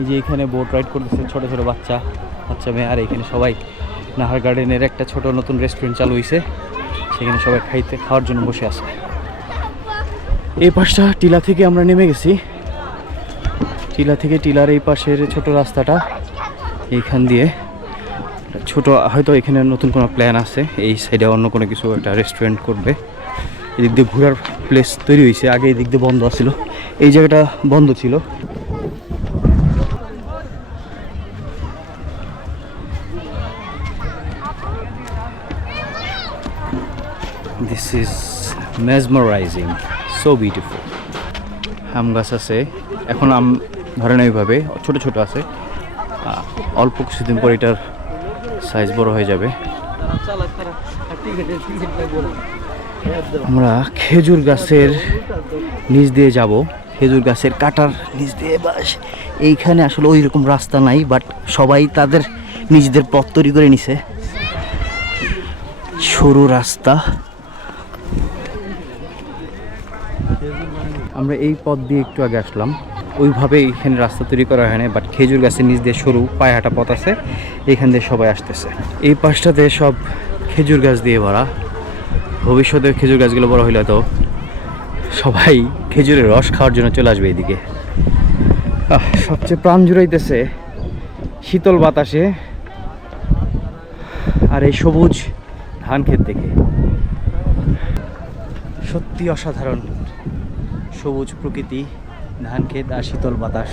এই যে এখানে বোট রাইড করতেছে ছোট ছোট বাচ্চা মেয়ে। আর এখানে সবাই নাহার গার্ডেনের একটা ছোট নতুন রেস্টুরেন্ট চালু হয়েছে, সেখানে সবাই খাওয়ার জন্য বসে আছে। এই পাশটা টিলা থেকে আমরা নেমে গেছি। টিলার এই পাশের ছোট রাস্তাটা, এইখান দিয়ে ছোট, হয়তো এখানে নতুন কোনো প্ল্যান আছে, এই সাইডে অন্য কোনো কিছু একটা রেস্টুরেন্ট করবে। এদিক দিয়ে ঘোরার প্লেস তৈরি হয়েছে, আগে এদিক দিয়ে বন্ধ ছিল, এই জায়গাটা বন্ধ ছিল। This is mesmerising, so beautiful. আম গাছ আছে, এখন আম ধরে না, এইভাবে ছোট ছোট আছে, অল্প কিছুদিন পর এটার সাইজ বড় হয়ে যাবে। আমরা খেজুর গাছের নিচ দিয়ে যাব, খেজুর গাছের কাটার নিচ দিয়ে। বাস এইখানে আসলে ওই রকম রাস্তা নাই, বাট সবাই তাদের নিজেদের পথ তৈরি করে নিছে, সরু রাস্তা। আমরা এই পথ দিয়ে একটু আগে আসলাম, ওইভাবে এখানে রাস্তা তৈরি করা হয় না, বাট খেজুর গাছের নিচ দিয়ে সরু পায়ে হাঁটা পথ আছে, এইখান দিয়ে সবাই আসতেছে। এই পাশটাতে সব খেজুর গাছ দিয়ে ভরা। ভবিষ্যতে খেজুর গাছগুলো বড় হইলে তো সবাই খেজুরের রস খাওয়ার জন্য চলে আসবে এদিকে। সবচেয়ে প্রাণ জুড়াইতেছে শীতল বাতাসে আর এই সবুজ ধান ক্ষেত দেখে। সত্যি অসাধারণ সবুজ প্রকৃতি, ধান ক্ষেত আর শীতল বাতাস।